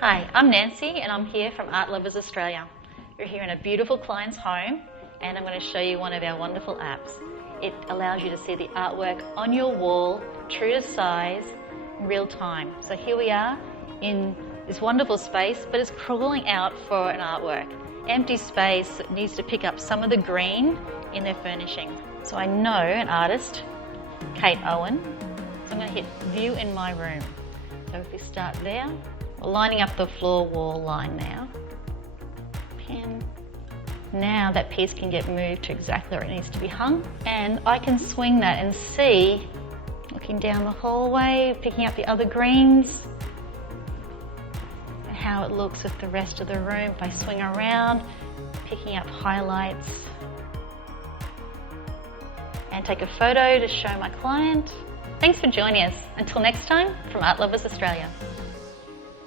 Hi, I'm Nancy and I'm here from Art Lovers Australia. We're here in a beautiful client's home and I'm going to show you one of our wonderful apps. It allows you to see the artwork on your wall, true to size, in real time. So here we are in this wonderful space, but it's crawling out for an artwork. Empty space needs to pick up some of the green in their furnishing. So I know an artist, Kate Owen, so I'm going to hit View in My Room. So if we start there, we're lining up the floor wall line now. Pin. Now that piece can get moved to exactly where it needs to be hung, and I can swing that and see, looking down the hallway, picking up the other greens, and how it looks with the rest of the room. If I swing around, picking up highlights, and take a photo to show my client. Thanks for joining us. Until next time, from Art Lovers Australia.